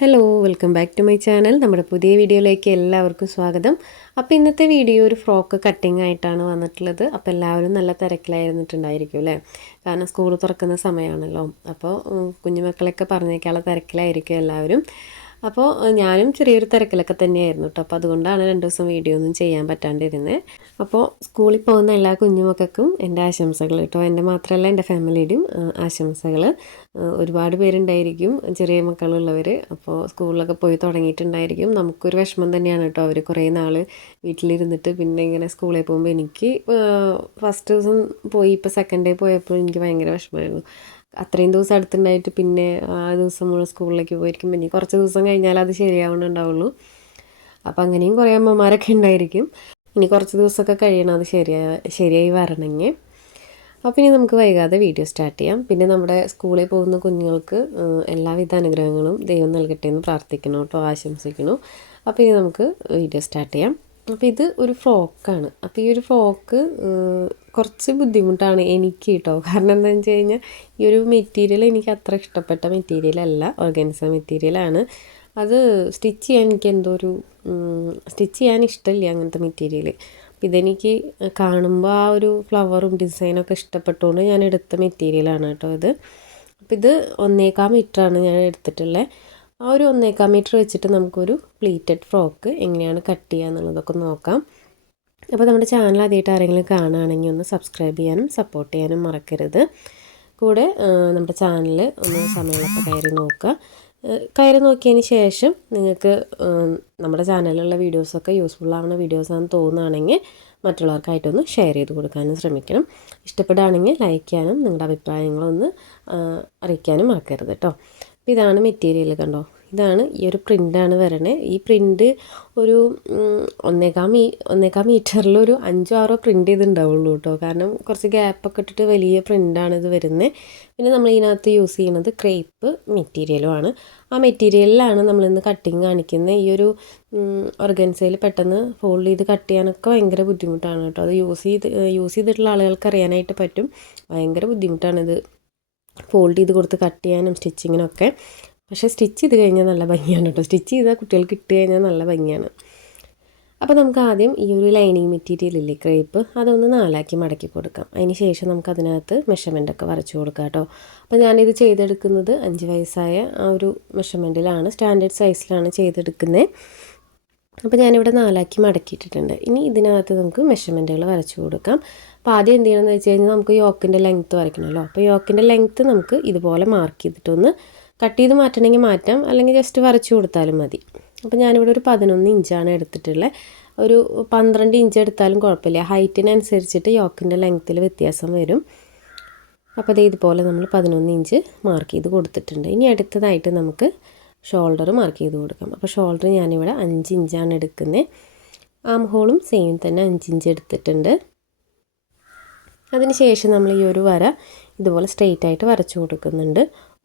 Hello welcome back to my channel. നമ്മുടെ പുതിയ വീഡിയോയിലേക്ക് എല്ലാവർക്കും സ്വാഗതം. അപ്പോൾ ഇന്നത്തെ വീഡിയോ ഒരു ഫ്രോക്ക് കട്ടിങ് ആയിട്ടാണ് വന്നിട്ടുള്ളത്. അപ്പോൾ എല്ലാവരും നല്ല തിരക്കിലായിരുന്നിട്ടുണ്ടായിരിക്കും അല്ലേ? കാരണം സ്കൂൾ തുറക്കുന്ന സമയമാണല്ലോ. അപ്പോൾ കുഞ്ഞുമക്കളെയൊക്കെ പറഞ്ഞേക്കാനുള്ള തിരക്കിലായിരിക്കും എല്ലാവരും. അപ്പോൾ ഞാനും ചെറിയൊരു തിരക്കിലൊക്കെ തന്നെയായിരുന്നു കേട്ടോ. അപ്പോൾ അതുകൊണ്ടാണ് 2 ദിവസം വീഡിയോ ഒന്നും ചെയ്യാൻ പറ്റാണ്ടിരുന്നത്. അപ്പോൾ സ്കൂളിൽ പോകുന്ന എല്ലാ കുഞ്ഞുമക്കൾക്കും എൻ്റെ ആശംസകൾ കേട്ടോ. എൻ്റെ മാത്രമല്ല എൻ്റെ ഫാമിലിയുടെയും ആശംസകൾ. ഒരുപാട് പേരുണ്ടായിരിക്കും ചെറിയ മക്കളുള്ളവർ. അപ്പോൾ സ്കൂളിലൊക്കെ പോയി തുടങ്ങിയിട്ടുണ്ടായിരിക്കും. നമുക്കൊരു വിഷമം തന്നെയാണ് കേട്ടോ. അവർ കുറേ നാൾ വീട്ടിലിരുന്നിട്ട് പിന്നെ ഇങ്ങനെ സ്കൂളിൽ പോകുമ്പോൾ എനിക്ക് ഫസ്റ്റ് ദിവസം പോയി, ഇപ്പോൾ സെക്കൻഡ് ഡേ പോയപ്പോൾ എനിക്ക് ഭയങ്കര വിഷമമായിരുന്നു. അത്രയും ദിവസം അടുത്തുണ്ടായിട്ട് പിന്നെ ആ ദിവസം നമ്മൾ സ്കൂളിലേക്ക് പോയിരിക്കും. പിന്നെ കുറച്ച് ദിവസം കഴിഞ്ഞാൽ അത് ശരിയാവുന്നുണ്ടാവുള്ളൂ. അപ്പോൾ അങ്ങനെയും കുറേ അമ്മമാരൊക്കെ ഉണ്ടായിരിക്കും. ഇനി കുറച്ച് ദിവസമൊക്കെ കഴിയണം അത് ശരിയായി വരണമെങ്കിൽ. അപ്പോൾ ഇനി നമുക്ക് വൈകാതെ വീഡിയോ സ്റ്റാർട്ട് ചെയ്യാം. പിന്നെ നമ്മുടെ സ്കൂളിൽ പോകുന്ന കുഞ്ഞുങ്ങൾക്ക് എല്ലാവിധ അനുഗ്രഹങ്ങളും ദൈവം നൽകട്ടെ എന്ന് പ്രാർത്ഥിക്കണം കേട്ടോ, ആശംസിക്കുന്നു. അപ്പോൾ ഇനി നമുക്ക് വീഡിയോ സ്റ്റാർട്ട് ചെയ്യാം. അപ്പോൾ ഇത് ഒരു ഫ്രോക്കാണ്. അപ്പോൾ ഈ ഒരു ഫ്രോക്ക് കുറച്ച് ബുദ്ധിമുട്ടാണ് എനിക്ക് കേട്ടോ. കാരണം എന്താണെന്ന് വെച്ച് കഴിഞ്ഞാൽ ഈ ഒരു മെറ്റീരിയൽ എനിക്ക് അത്ര ഇഷ്ടപ്പെട്ട മെറ്റീരിയലല്ല, ഓർഗൻസ മെറ്റീരിയലാണ്. അത് സ്റ്റിച്ച് ചെയ്യാൻ എനിക്ക് എന്തോ ഒരു സ്റ്റിച്ച് ചെയ്യാൻ ഇഷ്ടമില്ല അങ്ങനത്തെ മെറ്റീരിയൽ. അപ്പോൾ ഇതെനിക്ക് കാണുമ്പോൾ ആ ഒരു ഫ്ലവറും ഡിസൈനൊക്കെ ഇഷ്ടപ്പെട്ടുകൊണ്ട് ഞാൻ എടുത്ത മെറ്റീരിയലാണ് കേട്ടോ ഇത്. അപ്പോൾ ഇത് 1.25 മീറ്ററാണ് ഞാൻ എടുത്തിട്ടുള്ളത്. ആ ഒരു 1.25 മീറ്റർ വെച്ചിട്ട് നമുക്കൊരു പ്ലീറ്റഡ് ഫ്രോക്ക് എങ്ങനെയാണ് കട്ട് ചെയ്യുക എന്നുള്ളതൊക്കെ നോക്കാം. അപ്പോൾ നമ്മുടെ ചാനൽ ആദ്യമായിട്ട് ആരെങ്കിലും കാണുകയാണെങ്കിൽ ഒന്ന് സബ്സ്ക്രൈബ് ചെയ്യാനും സപ്പോർട്ട് ചെയ്യാനും മറക്കരുത്. കൂടെ നമ്മുടെ ചാനൽ ഒന്ന് സമയമുള്ളപ്പോൾ കയറി നോക്കിയതിന് ശേഷം നിങ്ങൾക്ക് നമ്മുടെ ചാനലിലുള്ള വീഡിയോസൊക്കെ യൂസ്ഫുൾ ആവുന്ന വീഡിയോസാണെന്ന് തോന്നുകയാണെങ്കിൽ മറ്റുള്ളവർക്കായിട്ടൊന്ന് ഷെയർ ചെയ്ത് കൊടുക്കാനും ശ്രമിക്കണം. ഇഷ്ടപ്പെടുകയാണെങ്കിൽ ലൈക്ക് ചെയ്യാനും നിങ്ങളുടെ അഭിപ്രായങ്ങളൊന്ന് അറിയിക്കാനും മറക്കരുത് കേട്ടോ. അപ്പോൾ ഇതാണ് മെറ്റീരിയൽ, കണ്ടോ. ഇതാണ് ഈ ഒരു പ്രിൻ്റാണ് വരണേ. ഈ പ്രിൻ്റ് ഒരു 1.25 മീറ്ററിൽ ഒരു 5-6 പ്രിൻ്റ് ചെയ്തിട്ടുണ്ടാവുള്ളൂ കേട്ടോ. കാരണം കുറച്ച് ഗ്യാപ്പൊക്കെ ഇട്ടിട്ട് വലിയ പ്രിൻ്റാണ് ഇത് വരുന്നത്. പിന്നെ നമ്മൾ ഇതിനകത്ത് യൂസ് ചെയ്യുന്നത് ക്രേപ്പ് മെറ്റീരിയലുമാണ്. ആ മെറ്റീരിയലിലാണ് നമ്മളിന്ന് കട്ടിങ് കാണിക്കുന്നത്. ഈ ഒരു ഓർഗൻസയിൽ പെട്ടെന്ന് ഫോൾഡ് ചെയ്ത് കട്ട് ചെയ്യാനൊക്കെ ഭയങ്കര ബുദ്ധിമുട്ടാണ് കേട്ടോ. അത് യൂസ് ചെയ്തിട്ടുള്ള ആളുകൾക്ക് അറിയാനായിട്ട് പറ്റും. ഭയങ്കര ബുദ്ധിമുട്ടാണിത് ഫോൾഡ് ചെയ്ത് കൊടുത്ത് കട്ട് ചെയ്യാനും സ്റ്റിച്ചിങ്ങിനൊക്കെ. പക്ഷേ സ്റ്റിച്ച് ചെയ്ത് കഴിഞ്ഞാൽ നല്ല ഭംഗിയാണ് കേട്ടോ. സ്റ്റിച്ച് ചെയ്താൽ കുട്ടികൾക്ക് ഇട്ട് കഴിഞ്ഞാൽ നല്ല ഭംഗിയാണ്. അപ്പോൾ നമുക്ക് ആദ്യം ഈ ഒരു ലൈനിങ് മെറ്റീരിയൽ ഇല്ലേ, ക്രേപ്പ്, അതൊന്ന് 4 മടക്കി കൊടുക്കാം. അതിന് ശേഷം നമുക്ക് അതിനകത്ത് മെഷർമെൻറ്റൊക്കെ വരച്ചു കൊടുക്കാം കേട്ടോ. അപ്പോൾ ഞാനിത് ചെയ്തെടുക്കുന്നത് 5 വയസ്സായ ആ ഒരു മെഷർമെൻറ്റിലാണ്, സ്റ്റാൻഡേർഡ് സൈസിലാണ് ചെയ്തെടുക്കുന്നത്. അപ്പോൾ ഞാനിവിടെ 4 മടക്കിയിട്ടിട്ടുണ്ട്. ഇനി ഇതിനകത്ത് നമുക്ക് മെഷർമെൻറ്റുകൾ വരച്ചു കൊടുക്കാം. അപ്പോൾ ആദ്യം എന്ത് ചെയ്യണമെന്ന് വെച്ച് കഴിഞ്ഞാൽ നമുക്ക് യോക്കിൻ്റെ ലെങ്ത്ത് വരയ്ക്കണമല്ലോ. അപ്പോൾ യോക്കിൻ്റെ ലെങ്ത്ത് നമുക്ക് ഇതുപോലെ മാർക്ക് ചെയ്തിട്ടൊന്ന് കട്ട് ചെയ്ത് മാറ്റണമെങ്കിൽ മാറ്റാം, അല്ലെങ്കിൽ ജസ്റ്റ് വരച്ചു കൊടുത്താലും മതി. അപ്പോൾ ഞാനിവിടെ ഒരു 11 ഇഞ്ചാണ് എടുത്തിട്ടുള്ളത്. ഒരു 12 ഇഞ്ച് എടുത്താലും കുഴപ്പമില്ല. ഹൈറ്റിനനുസരിച്ചിട്ട് യോക്കിൻ്റെ ലെങ്ത്തിൽ വ്യത്യാസം വരും. അപ്പോൾ അത് ഇതുപോലെ നമ്മൾ 11 ഇഞ്ച് മാർക്ക് ചെയ്ത് കൊടുത്തിട്ടുണ്ട്. ഇനി അടുത്തതായിട്ട് നമുക്ക് ഷോൾഡർ മാർക്ക് ചെയ്ത് കൊടുക്കാം. അപ്പോൾ ഷോൾഡർ ഞാനിവിടെ 5 ഇഞ്ചാണ് എടുക്കുന്നത്. ആം ഹോളും സെയിം തന്നെ 5 ഇഞ്ച് എടുത്തിട്ടുണ്ട്. അതിന് ശേഷം നമ്മൾ ഈ ഒരു വര ഇതുപോലെ സ്ട്രെയിറ്റ് ആയിട്ട് വരച്ചു കൊടുക്കുന്നുണ്ട്.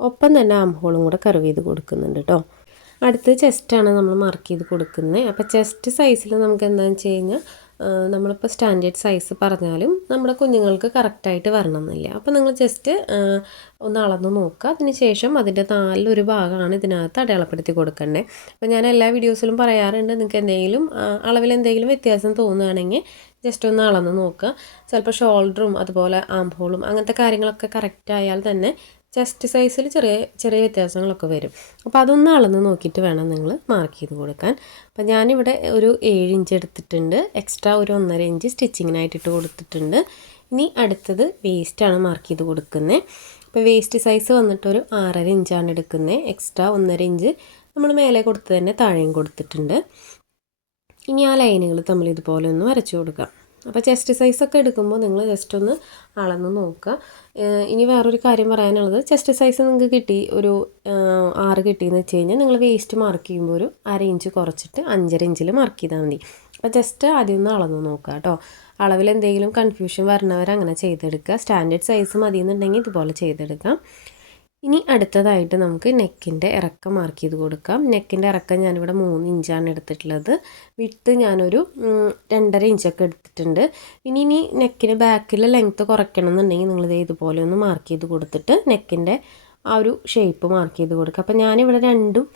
ഒപ്പം തന്നെ ആം ഹോളും കൂടെ കർവ് ചെയ്ത് കൊടുക്കുന്നുണ്ട് കേട്ടോ. അടുത്ത് ചെസ്റ്റാണ് നമ്മൾ മാർക്ക് ചെയ്ത് കൊടുക്കുന്നത്. അപ്പോൾ ചെസ്റ്റ് സൈസിൽ നമുക്ക് എന്താണെന്ന് വെച്ച് കഴിഞ്ഞാൽ നമ്മളിപ്പോൾ സ്റ്റാൻഡേർഡ് സൈസ് പറഞ്ഞാലും നമ്മുടെ കുഞ്ഞുങ്ങൾക്ക് കറക്റ്റായിട്ട് വരണമെന്നില്ല. അപ്പോൾ നിങ്ങൾ ജസ്റ്റ് ഒന്ന് അളന്ന് നോക്കുക. അതിന് ശേഷം അതിൻ്റെ 4 ഭാഗമാണ് ഇതിനകത്ത് അടയാളപ്പെടുത്തി കൊടുക്കേണ്ടത്. അപ്പോൾ ഞാൻ എല്ലാ വീഡിയോസിലും പറയാറുണ്ട്, നിങ്ങൾക്ക് എന്തെങ്കിലും അളവിൽ എന്തെങ്കിലും വ്യത്യാസം തോന്നുകയാണെങ്കിൽ ജസ്റ്റ് ഒന്ന് അളന്ന് നോക്കുക. ചിലപ്പോൾ ഷോൾഡറും അതുപോലെ ആം ഹോളും അങ്ങനത്തെ കാര്യങ്ങളൊക്കെ കറക്റ്റ് ആയാൽ തന്നെ ചെസ്റ്റ് സൈസിൽ ചെറിയ വ്യത്യാസങ്ങളൊക്കെ വരും. അപ്പോൾ അതൊന്ന് അളന്ന് നോക്കിയിട്ട് വേണം നിങ്ങൾ മാർക്ക് ചെയ്ത് കൊടുക്കാൻ. അപ്പോൾ ഞാനിവിടെ ഒരു 7 ഇഞ്ച് എടുത്തിട്ടുണ്ട്. എക്സ്ട്രാ ഒരു 1.5 ഇഞ്ച് സ്റ്റിച്ചിങ്ങിനായിട്ടിട്ട് കൊടുത്തിട്ടുണ്ട്. ഇനി അടുത്തത് വേസ്റ്റാണ് മാർക്ക് ചെയ്ത് കൊടുക്കുന്നത്. അപ്പോൾ വേസ്റ്റ് സൈസ് വന്നിട്ട് ഒരു 6.5 ഇഞ്ചാണ് എടുക്കുന്നത്. എക്സ്ട്രാ 1.5 ഇഞ്ച് നമ്മൾ മേലെ കൊടുത്ത് തന്നെ താഴെയും കൊടുത്തിട്ടുണ്ട്. ഇനി ആ ലൈനുകൾ തമ്മിൽ ഇതുപോലെ ഒന്ന് വരച്ചു കൊടുക്കാം. അപ്പോൾ ചെസ്റ്റ് സൈസൊക്കെ എടുക്കുമ്പോൾ നിങ്ങൾ ജസ്റ്റ് ഒന്ന് അളന്ന് നോക്കുക. ഇനി വേറൊരു കാര്യം പറയാനുള്ളത്, ചെസ്റ്റ് സൈസ് നിങ്ങൾക്ക് കിട്ടി ഒരു 6 കിട്ടിയെന്ന് വെച്ച് കഴിഞ്ഞാൽ നിങ്ങൾ വേസ്റ്റ് മാർക്ക് ചെയ്യുമ്പോൾ ഒരു 1/2 ഇഞ്ച് കുറച്ചിട്ട് 5.5 ഇഞ്ചിൽ മാർക്ക് ചെയ്താൽ മതി. അപ്പോൾ ജസ്റ്റ് ആദ്യം ഒന്ന് അളന്ന് നോക്കുക കേട്ടോ. അളവിൽ എന്തെങ്കിലും കൺഫ്യൂഷൻ വരണവർ അങ്ങനെ ചെയ്തെടുക്കുക. സ്റ്റാൻഡേർഡ് സൈസ് മതി എന്നുണ്ടെങ്കിൽ ഇതുപോലെ ചെയ്തെടുക്കാം. ഇനി അടുത്തതായിട്ട് നമുക്ക് നെക്കിൻ്റെ ഇറക്കം മാർക്ക് ചെയ്ത് കൊടുക്കാം. നെക്കിൻ്റെ ഇറക്കം ഞാനിവിടെ 3 ഇഞ്ചാണ് എടുത്തിട്ടുള്ളത്. വിട്ട് ഞാനൊരു 2.5 ഇഞ്ചൊക്കെ എടുത്തിട്ടുണ്ട്. ഇനി നെക്കിന് ബാക്കിലെ ലെങ്ത്ത് കുറയ്ക്കണം എന്നുണ്ടെങ്കിൽ നിങ്ങളിത് ഇതുപോലെ ഒന്ന് മാർക്ക് ചെയ്ത് കൊടുത്തിട്ട് നെക്കിൻ്റെ ആ ഒരു ഷേപ്പ് മാർക്ക് ചെയ്ത് കൊടുക്കുക. അപ്പോൾ ഞാനിവിടെ രണ്ടും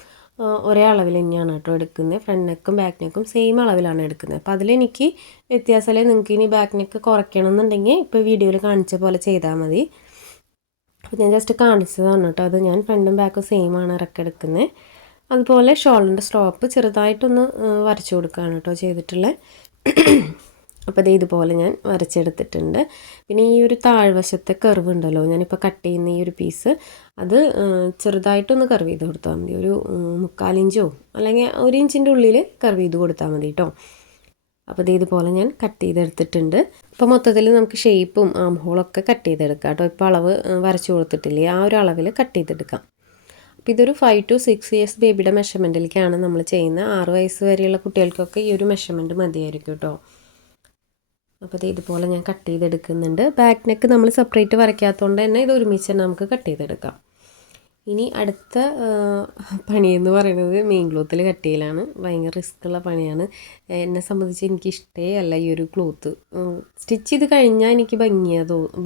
ഒരേ അളവിൽ തന്നെയാണ് കേട്ടോ എടുക്കുന്നത്. ഫ്രണ്ട് നെക്കും ബാക്ക് നെക്കും സെയിം അളവിലാണ് എടുക്കുന്നത്. അപ്പോൾ അതിലെനിക്ക് വ്യത്യാസമല്ലേ. നിങ്ങൾക്ക് ഇനി ബാക്ക് നെക്ക് കുറയ്ക്കണം എന്നുണ്ടെങ്കിൽ ഇപ്പോൾ വീഡിയോയിൽ കാണിച്ച പോലെ ചെയ്താൽ മതി. അപ്പോൾ ഞാൻ ജസ്റ്റ് കാണിച്ചതാണ് കേട്ടോ. അത് ഞാൻ ഫ്രണ്ടും ബാക്കും സെയിം ആണ് ഇറക്കെടുക്കുന്നത്. അതുപോലെ ഷോളിൻ്റെ സ്ട്രോപ്പ് ചെറുതായിട്ടൊന്ന് വരച്ചു കൊടുക്കുകയാണ് കേട്ടോ ചെയ്തിട്ടുള്ളത്. അപ്പോൾ ഇത് ഇതുപോലെ ഞാൻ വരച്ചെടുത്തിട്ടുണ്ട്. പിന്നെ ഈ ഒരു താഴ്വശത്തെ കർവ് ഉണ്ടല്ലോ, ഞാനിപ്പോൾ കട്ട് ചെയ്യുന്ന ഈ ഒരു പീസ്, അത് ചെറുതായിട്ടൊന്ന് കർവ് ചെയ്ത് കൊടുത്താൽ മതി. ഒരു 3/4 ഇഞ്ചോ അല്ലെങ്കിൽ 1 ഇഞ്ചിൻ്റെ ഉള്ളിൽ കർവ് ചെയ്ത് കൊടുത്താൽ മതി കേട്ടോ. അപ്പോൾ ഇത് ഇതുപോലെ ഞാൻ കട്ട് ചെയ്തെടുത്തിട്ടുണ്ട്. അപ്പോൾ മൊത്തത്തിൽ നമുക്ക് ഷേപ്പും ആം ഹോളൊക്കെ കട്ട് ചെയ്തെടുക്കാം കേട്ടോ. ഇപ്പോൾ അളവ് വരച്ചു കൊടുത്തിട്ടില്ലേ, ആ ഒരു അളവിൽ കട്ട് ചെയ്തെടുക്കാം. അപ്പോൾ ഇതൊരു 5 to 6 ഇയേഴ്സ് ബേബിയുടെ മെഷർമെൻറ്റിലേക്കാണ് നമ്മൾ ചെയ്യുന്നത്. 6 വയസ്സ് വരെയുള്ള കുട്ടികൾക്കൊക്കെ ഈ ഒരു മെഷർമെൻറ്റ് മതിയായിരിക്കും കേട്ടോ. അപ്പോൾ ഇതുപോലെ ഞാൻ കട്ട് ചെയ്തെടുക്കുന്നുണ്ട്. ബാക്ക് നെക്ക് നമ്മൾ സെപ്പറേറ്റ് വരയ്ക്കാത്തതുകൊണ്ട് തന്നെ ഇത് ഒരുമിച്ച് തന്നെ നമുക്ക് കട്ട് ചെയ്തെടുക്കാം. ഇനി അടുത്ത പണിയെന്ന് പറയുന്നത് മെയിൻ ക്ലോത്തിൽ കട്ട് ചെയ്യലാണ്. ഭയങ്കര റിസ്ക്കുള്ള പണിയാണ്. എന്നെ സംബന്ധിച്ച് എനിക്ക് ഇഷ്ടമേ അല്ല ഈ ഒരു ക്ലോത്ത്. സ്റ്റിച്ച് ചെയ്ത് കഴിഞ്ഞാൽ എനിക്ക്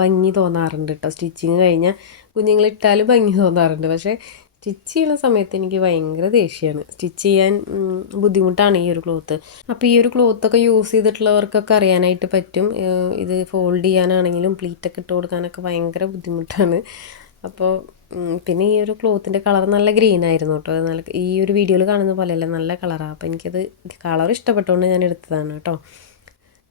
ഭംഗി തോന്നാറുണ്ട് കേട്ടോ. സ്റ്റിച്ചിങ് കഴിഞ്ഞാൽ കുഞ്ഞുങ്ങളിട്ടാലും ഭംഗി തോന്നാറുണ്ട്. പക്ഷേ സ്റ്റിച്ച് ചെയ്യുന്ന സമയത്ത് എനിക്ക് ഭയങ്കര ദേഷ്യമാണ്. സ്റ്റിച്ച് ചെയ്യാൻ ബുദ്ധിമുട്ടാണ് ഈ ഒരു ക്ലോത്ത്. അപ്പോൾ ഈ ഒരു ക്ലോത്തൊക്കെ യൂസ് ചെയ്തിട്ടുള്ളവർക്കൊക്കെ അറിയാനായിട്ട് പറ്റും. ഇത് ഫോൾഡ് ചെയ്യാനാണെങ്കിലും പ്ലീറ്റൊക്കെ ഇട്ട് കൊടുക്കാനൊക്കെ ഭയങ്കര ബുദ്ധിമുട്ടാണ്. അപ്പോൾ പിന്നെ ഈ ഒരു ക്ലോത്തിൻ്റെ കളർ നല്ല ഗ്രീൻ ആയിരുന്നു കേട്ടോ. നല്ല ഈ ഒരു വീഡിയോയിൽ കാണുന്ന പോലെയല്ല, നല്ല കളറാണ്. അപ്പോൾ എനിക്കത് കളർ ഇഷ്ടപ്പെട്ടുകൊണ്ട് ഞാൻ എടുത്തതാണ് കേട്ടോ.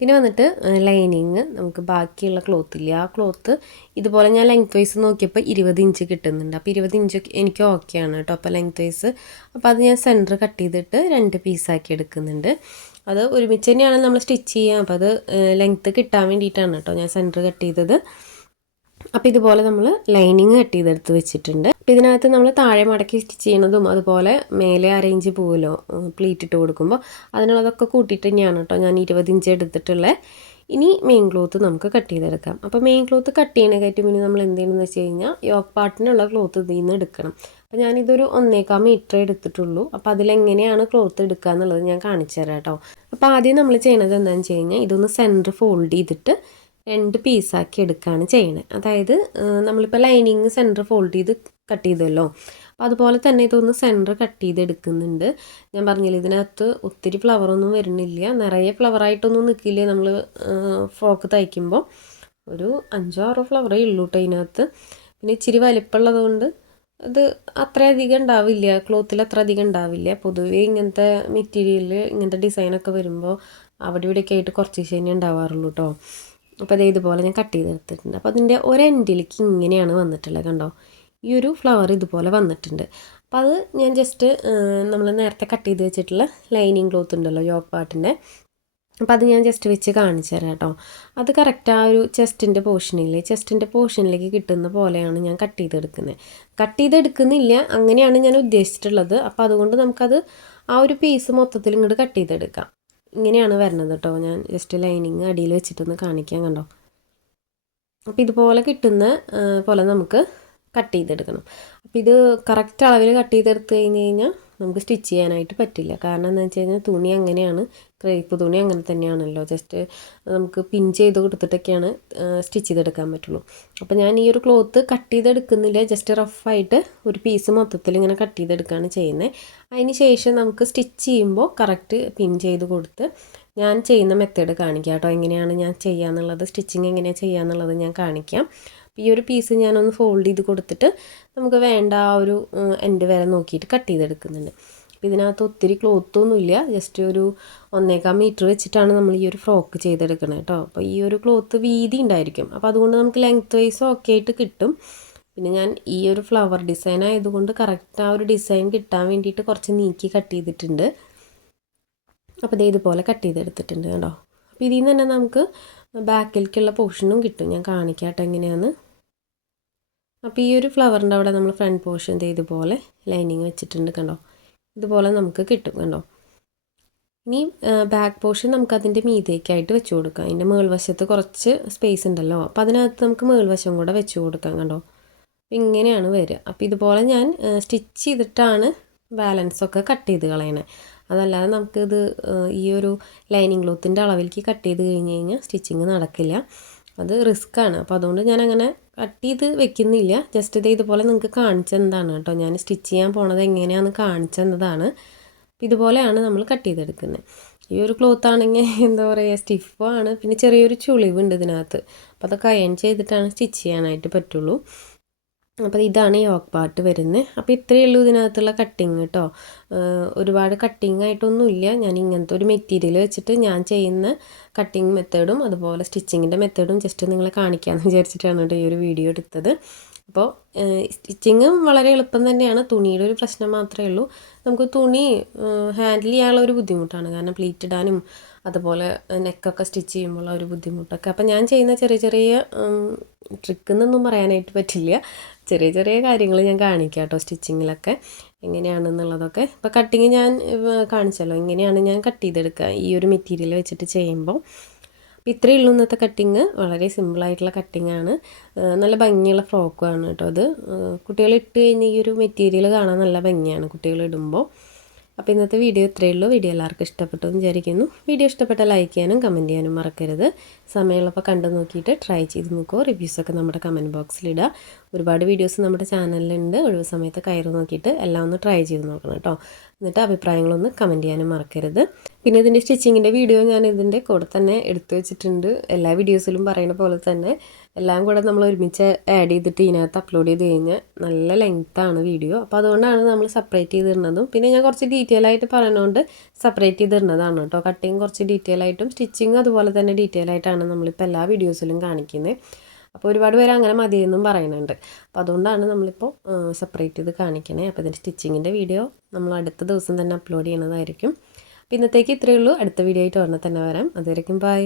പിന്നെ വന്നിട്ട് ലൈനിങ്, നമുക്ക് ബാക്കിയുള്ള ക്ലോത്തില്ല, ആ ക്ലോത്ത് ഇതുപോലെ ഞാൻ ലെങ്ത് വൈസ് നോക്കിയപ്പോൾ 20 ഇഞ്ച് കിട്ടുന്നുണ്ട്. അപ്പോൾ 20 ഇഞ്ച് എനിക്ക് ഓക്കെയാണ് കേട്ടോ. അപ്പോൾ ലെങ്ത് വൈസ്, അപ്പോൾ അത് ഞാൻ സെൻറ്റർ കട്ട് ചെയ്തിട്ട് 2 പീസാക്കി എടുക്കുന്നുണ്ട്. അത് ഒരുമിച്ച് തന്നെയാണ് നമ്മൾ സ്റ്റിച്ച് ചെയ്യുക. അപ്പോൾ അത് ലെങ്ത്ത് കിട്ടാൻ വേണ്ടിയിട്ടാണ് കേട്ടോ ഞാൻ സെൻറ്റർ കട്ട് ചെയ്തത്. അപ്പോൾ ഇതുപോലെ നമ്മൾ ലൈനിങ് കട്ട് ചെയ്തെടുത്ത് വെച്ചിട്ടുണ്ട്. അപ്പോൾ ഇതിനകത്ത് നമ്മൾ താഴെ മടക്കി സ്റ്റിച്ച് ചെയ്യണതും അതുപോലെ മേലെ അറേഞ്ച് പോകുമല്ലോ പ്ലീറ്റ് ഇട്ട് കൊടുക്കുമ്പോൾ, അതിനുള്ളതൊക്കെ കൂട്ടിയിട്ട് തന്നെയാണ് കേട്ടോ ഞാൻ 20 ഇഞ്ച് എടുത്തിട്ടുള്ളത്. ഇനി മെയിൻ ക്ലോത്ത് നമുക്ക് കട്ട് ചെയ്തെടുക്കാം. അപ്പോൾ മെയിൻ ക്ലോത്ത് കട്ട് ചെയ്യണേക്കായിട്ട് പിന്നെ നമ്മൾ എന്ത് ചെയ്യണമെന്ന് വെച്ച് കഴിഞ്ഞാൽ യോക്ക് പാർട്ടിനുള്ള ക്ലോത്ത് ഇതിൽ നിന്ന് എടുക്കണം. അപ്പോൾ ഞാനിതൊരു 1.25 മീറ്റർ എടുത്തിട്ടുള്ളൂ. അപ്പോൾ അതിലെങ്ങനെയാണ് ക്ലോത്ത് എടുക്കുക എന്നുള്ളത് ഞാൻ കാണിച്ചു തരാം കേട്ടോ. അപ്പോൾ ആദ്യം നമ്മൾ ചെയ്യണത് എന്താണെന്ന് വെച്ച് കഴിഞ്ഞാൽ ഇതൊന്ന് സെൻറ്റർ ഫോൾഡ് ചെയ്തിട്ട് 2 പീസാക്കി എടുക്കുകയാണ് ചെയ്യണത്. അതായത് നമ്മളിപ്പോൾ ലൈനിങ് സെൻറ്റർ ഫോൾഡ് ചെയ്ത് കട്ട് ചെയ്തല്ലോ, അപ്പോൾ അതുപോലെ തന്നെ ഇതൊന്ന് സെൻറ്റർ കട്ട് ചെയ്ത് എടുക്കുന്നുണ്ട്. ഞാൻ പറഞ്ഞില്ല, ഇതിനകത്ത് ഒത്തിരി ഫ്ലവറൊന്നും വരുന്നില്ല, നിറയെ ഫ്ലവറായിട്ടൊന്നും നിൽക്കില്ല. നമ്മൾ ഫ്രോക്ക് തയ്ക്കുമ്പോൾ ഒരു 5-6 ഫ്ലവറേ ഉള്ളൂ കേട്ടോ ഇതിനകത്ത്. പിന്നെ ഇച്ചിരി വലിപ്പമുള്ളത് കൊണ്ട് അത് അത്രയധികം ഉണ്ടാവില്ല, ക്ലോത്തിൽ അത്ര അധികം ഉണ്ടാവില്ല. പൊതുവേ ഇങ്ങനത്തെ മെറ്റീരിയൽ ഇങ്ങനത്തെ ഡിസൈനൊക്കെ വരുമ്പോൾ അവിടെ ഇവിടെയൊക്കെ ആയിട്ട് കുറച്ച് തന്നെ ഉണ്ടാവാറുള്ളൂ കേട്ടോ. അപ്പോൾ അതേ ഇതുപോലെ ഞാൻ കട്ട് ചെയ്തെടുത്തിട്ടുണ്ട്. അപ്പോൾ അതിൻ്റെ ഒരെൻഡിലേക്ക് ഇങ്ങനെയാണ് വന്നിട്ടുള്ളത്, കണ്ടോ? ഈ ഒരു ഫ്ലവർ ഇതുപോലെ വന്നിട്ടുണ്ട്. അപ്പോൾ അത് ഞാൻ ജസ്റ്റ് നമ്മൾ നേരത്തെ കട്ട് ചെയ്ത് വെച്ചിട്ടുള്ള ലൈനിങ് ക്ലോത്ത് ഉണ്ടല്ലോ യോക്ക് പാർട്ടിൻ്റെ, അപ്പോൾ അത് ഞാൻ ജസ്റ്റ് വെച്ച് കാണിച്ചു തരാം കേട്ടോ. അത് കറക്റ്റ് ആ ഒരു ചെസ്റ്റിൻ്റെ പോർഷനിലേക്ക് കിട്ടുന്ന പോലെയാണ് ഞാൻ കട്ട് ചെയ്തെടുക്കുന്നത്. കട്ട് ചെയ്തെടുക്കുന്നില്ല, അങ്ങനെയാണ് ഞാൻ ഉദ്ദേശിച്ചിട്ടുള്ളത്. അപ്പോൾ അതുകൊണ്ട് നമുക്കത് ആ ഒരു പീസ് മൊത്തത്തിൽ ഇങ്ങോട്ട് കട്ട് ചെയ്തെടുക്കാം. ഇങ്ങനെയാണ് വരുന്നത് കേട്ടോ. ഞാൻ ജസ്റ്റ് ലൈനിങ് അടിയിൽ വെച്ചിട്ടൊന്ന് കാണിക്കാം, കണ്ടോ? അപ്പോൾ ഇതുപോലെ കിട്ടുന്ന പോലെ നമുക്ക് കട്ട് ചെയ്തെടുക്കണം. അപ്പോൾ ഇത് കറക്റ്റ് അളവിൽ കട്ട് ചെയ്തെടുത്ത് കഴിഞ്ഞാൽ നമുക്ക് സ്റ്റിച്ച് ചെയ്യാനായിട്ട് പറ്റില്ല. കാരണം എന്താണെന്ന് വെച്ച് കഴിഞ്ഞാൽ തുണി അങ്ങനെയാണ്, ക്രേപ്പ് തുണി അങ്ങനെ തന്നെയാണല്ലോ. ജസ്റ്റ് നമുക്ക് പിൻ ചെയ്ത് കൊടുത്തിട്ടൊക്കെയാണ് സ്റ്റിച്ച് ചെയ്തെടുക്കാൻ പറ്റുള്ളൂ. അപ്പോൾ ഞാൻ ഈ ഒരു ക്ലോത്ത് കട്ട് ചെയ്തെടുക്കുന്നില്ല, ജസ്റ്റ് റഫായിട്ട് ഒരു പീസ് മൊത്തത്തിൽ ഇങ്ങനെ കട്ട് ചെയ്തെടുക്കുകയാണ് ചെയ്യുന്നത്. അതിന് ശേഷം നമുക്ക് സ്റ്റിച്ച് ചെയ്യുമ്പോൾ കറക്റ്റ് പിൻ ചെയ്ത് കൊടുത്ത് ഞാൻ ചെയ്യുന്ന മെത്തേഡ് കാണിക്കാം കേട്ടോ. എങ്ങനെയാണ് ഞാൻ ചെയ്യാന്നുള്ളത്, സ്റ്റിച്ചിങ് എങ്ങനെയാണ് ചെയ്യാന്നുള്ളത് ഞാൻ കാണിക്കാം. ഈ ഒരു പീസ് ഞാനൊന്ന് ഫോൾഡ് ചെയ്ത് കൊടുത്തിട്ട് നമുക്ക് വേണ്ട ആ ഒരു എൻഡ് വരെ നോക്കിയിട്ട് കട്ട് ചെയ്തെടുക്കുന്നുണ്ട്. അപ്പോൾ ഇതിനകത്ത് ഒത്തിരി ക്ലോത്തൊന്നുമില്ല, ജസ്റ്റ് ഒരു 1.25 മീറ്റർ വെച്ചിട്ടാണ് നമ്മൾ ഈ ഒരു ഫ്രോക്ക് ചെയ്തെടുക്കുന്നത് കേട്ടോ. അപ്പോൾ ഈ ഒരു ക്ലോത്ത് വീതി ഉണ്ടായിരിക്കും. അപ്പോൾ അതുകൊണ്ട് നമുക്ക് ലെങ്ത് വൈസ് ഓക്കെ ആയിട്ട് കിട്ടും. പിന്നെ ഞാൻ ഈ ഒരു ഫ്ലവർ ഡിസൈൻ ആയതുകൊണ്ട് കറക്റ്റ് ആ ഒരു ഡിസൈൻ കിട്ടാൻ വേണ്ടിയിട്ട് കുറച്ച് നീക്കി കട്ട് ചെയ്തിട്ടുണ്ട്. അപ്പോൾ ഇത് ഇതുപോലെ കട്ട് ചെയ്തെടുത്തിട്ടുണ്ട് കേട്ടോ. അപ്പോൾ ഇതിൽ നിന്ന് തന്നെ നമുക്ക് ബാക്കിലേക്കുള്ള പോർഷനും കിട്ടും. ഞാൻ കാണിക്കാട്ടെ എങ്ങനെയാണ്. അപ്പോൾ ഈ ഒരു ഫ്ലവറിൻ്റെ അവിടെ നമ്മൾ ഫ്രണ്ട് പോർഷൻ ഇതുപോലെ ലൈനിങ് വെച്ചിട്ടുണ്ട്, കണ്ടോ? ഇതുപോലെ നമുക്ക് കിട്ടും, കണ്ടോ? ഇനി ബാക്ക് പോർഷൻ നമുക്ക് അതിൻ്റെ മീതേക്കായിട്ട് വെച്ച് കൊടുക്കാം. അതിൻ്റെ മേൾവശത്ത് കുറച്ച് സ്പേസ് ഉണ്ടല്ലോ, അപ്പോൾ അതിനകത്ത് നമുക്ക് മേൾവശം കൂടെ വെച്ച് കൊടുക്കാം, കണ്ടോ? അപ്പോൾ ഇങ്ങനെയാണ് വരിക. അപ്പോൾ ഇതുപോലെ ഞാൻ സ്റ്റിച്ച് ചെയ്തിട്ടാണ് ബാലൻസൊക്കെ കട്ട് ചെയ്ത് കളയണേ. അതല്ലാതെ നമുക്കിത് ഈ ഒരു ലൈനിങ് ക്ലോത്തിൻ്റെ അളവിലേക്ക് കട്ട് ചെയ്ത് കഴിഞ്ഞ് കഴിഞ്ഞാൽ സ്റ്റിച്ചിങ് നടക്കില്ല. അത് റിസ്ക്കാണ്. അപ്പോൾ അതുകൊണ്ട് ഞാനങ്ങനെ കട്ട് ചെയ്ത് വെക്കുന്നില്ല. ജസ്റ്റ് ഇതുപോലെ നിങ്ങൾക്ക് കാണിച്ചെന്നതാണ് കേട്ടോ. ഞാൻ സ്റ്റിച്ച് ചെയ്യാൻ പോണത് എങ്ങനെയാണെന്ന് കാണിച്ചെന്നതാണ്. ഇതുപോലെയാണ് നമ്മൾ കട്ട് ചെയ്തെടുക്കുന്നത്. ഈ ഒരു ക്ലോത്ത് ആണെങ്കിൽ എന്താ പറയുക, സ്റ്റിഫാണ്. പിന്നെ ചെറിയൊരു ചുളിവുണ്ട് ഇതിനകത്ത്. അപ്പോൾ അതൊക്കെ അയൺ ചെയ്തിട്ടാണ് സ്റ്റിച്ച് ചെയ്യാനായിട്ട് പറ്റുള്ളൂ. അപ്പോൾ ഇതാണ് യോക്ക് പാർട്ട് വരുന്നത്. അപ്പോൾ ഇത്രയേ ഉള്ളൂ ഇതിനകത്തുള്ള കട്ടിങ് കേട്ടോ. ഒരുപാട് കട്ടിങ് ആയിട്ടൊന്നുമില്ല. ഞാൻ ഇങ്ങനത്തെ ഒരു മെറ്റീരിയൽ വെച്ചിട്ട് ഞാൻ ചെയ്യുന്ന കട്ടിങ് മെത്തേഡും അതുപോലെ സ്റ്റിച്ചിങ്ങിൻ്റെ മെത്തേഡും ജസ്റ്റ് നിങ്ങളെ കാണിക്കാമെന്ന് വിചാരിച്ചിട്ടാണ് കേട്ടോ ഈ ഒരു വീഡിയോ എടുത്തത്. അപ്പോൾ സ്റ്റിച്ചിങ്ങും വളരെ എളുപ്പം തന്നെയാണ്. തുണിയുടെ ഒരു പ്രശ്നം മാത്രമേ ഉള്ളൂ. നമുക്ക് തുണി ഹാൻഡിൽ ചെയ്യാനുള്ള ഒരു ബുദ്ധിമുട്ടാണ്. കാരണം പ്ലീറ്റ് ഇടാനും അതുപോലെ നെക്കൊക്കെ സ്റ്റിച്ച് ചെയ്യുമ്പോൾ ഒരു ബുദ്ധിമുട്ടൊക്കെ. അപ്പം ഞാൻ ചെയ്യുന്ന ചെറിയ ചെറിയ ട്രിക്ക് എന്നൊന്നും പറയാനായിട്ട് പറ്റില്ല. ചെറിയ ചെറിയ കാര്യങ്ങൾ ഞാൻ കാണിക്കാം കേട്ടോ സ്റ്റിച്ചിങ്ങിലൊക്കെ എങ്ങനെയാണെന്നുള്ളതൊക്കെ. ഇപ്പോൾ കട്ടിങ് ഞാൻ കാണിച്ചല്ലോ, എങ്ങനെയാണ് ഞാൻ കട്ട് ചെയ്തെടുക്കുക ഈ ഒരു മെറ്റീരിയൽ വെച്ചിട്ട് ചെയ്യുമ്പോൾ. അപ്പോൾ ഇത്രയേ ഉള്ളൂ ഇന്നത്തെ കട്ടിങ്. വളരെ സിമ്പിളായിട്ടുള്ള കട്ടിങ്ങാണ്. നല്ല ഭംഗിയുള്ള ഫ്രോക്കുമാണ് കേട്ടോ അത്. കുട്ടികൾ ഇട്ട് കഴിഞ്ഞ് ഈ ഒരു മെറ്റീരിയൽ കാണാൻ നല്ല ഭംഗിയാണ് കുട്ടികൾ ഇടുമ്പോൾ. അപ്പോൾ ഇന്നത്തെ വീഡിയോ ഇത്രയേ ഉള്ളൂ. വീഡിയോ എല്ലാവർക്കും ഇഷ്ടപ്പെട്ടു എന്ന് വിചാരിക്കുന്നു. വീഡിയോ ഇഷ്ടപ്പെട്ടാൽ ലൈക്ക് ചെയ്യാനും കമൻറ്റ് ചെയ്യാനും മറക്കരുത്. സമയമുള്ളപ്പോൾ കണ്ടു നോക്കിയിട്ട് ട്രൈ ചെയ്ത് നോക്കുമോ. റിവ്യൂസൊക്കെ നമ്മുടെ കമൻറ്റ് ബോക്സിലിടുക. ഒരുപാട് വീഡിയോസ് നമ്മുടെ ചാനലിലുണ്ട്. ഒഴിവ് സമയത്ത് കയറി നോക്കിയിട്ട് എല്ലാം ഒന്ന് ട്രൈ ചെയ്ത് നോക്കണം കേട്ടോ. എന്നിട്ട് അഭിപ്രായങ്ങളൊന്ന് കമൻറ്റ് ചെയ്യാനും മറക്കരുത്. പിന്നെ ഇതിൻ്റെ സ്റ്റിച്ചിങ്ങിൻ്റെ വീഡിയോ ഞാൻ ഇതിൻ്റെ കൂടെ തന്നെ എടുത്തു വെച്ചിട്ടുണ്ട്. എല്ലാ വീഡിയോസിലും പറയുന്ന പോലെ തന്നെ എല്ലാം കൂടെ നമ്മൾ ഒരുമിച്ച് ആഡ് ചെയ്തിട്ട് ഇതിനകത്ത് അപ്ലോഡ് ചെയ്ത് കഴിഞ്ഞാൽ നല്ല ലെങ്ത്താണ് വീഡിയോ. അപ്പോൾ അതുകൊണ്ടാണ് നമ്മൾ സെപ്പറേറ്റ് ചെയ്തിരുന്നതും. പിന്നെ ഞാൻ കുറച്ച് ഡീറ്റെയിൽ ആയിട്ട് പറയുന്നതുകൊണ്ട് സെപ്പറേറ്റ് ചെയ്തിരുന്നതാണ് കേട്ടോ. കട്ടിങ് കുറച്ച് ഡീറ്റെയിൽ ആയിട്ടും സ്റ്റിച്ചിങ് അതുപോലെ തന്നെ ഡീറ്റെയിൽ ആയിട്ടാണ് നമ്മളിപ്പോൾ എല്ലാ വീഡിയോസിലും കാണിക്കുന്നത്. അപ്പോൾ ഒരുപാട് പേര് അങ്ങനെ മതിയെന്നും പറയുന്നുണ്ട്. അപ്പോൾ അതുകൊണ്ടാണ് നമ്മളിപ്പോൾ സെപ്പറേറ്റ് ചെയ്ത് കാണിക്കണേ. അപ്പോൾ ഇതിൻ്റെ സ്റ്റിച്ചിങ്ങിൻ്റെ വീഡിയോ നമ്മൾ അടുത്ത ദിവസം തന്നെ അപ്ലോഡ് ചെയ്യുന്നതായിരിക്കും. അപ്പോൾ ഇന്നത്തേക്ക് ഇത്രയേ ഉള്ളൂ. അടുത്ത വീഡിയോ ആയിട്ട് ഉടനെ തന്നെ വരാം. അതുവരെയും ബൈ.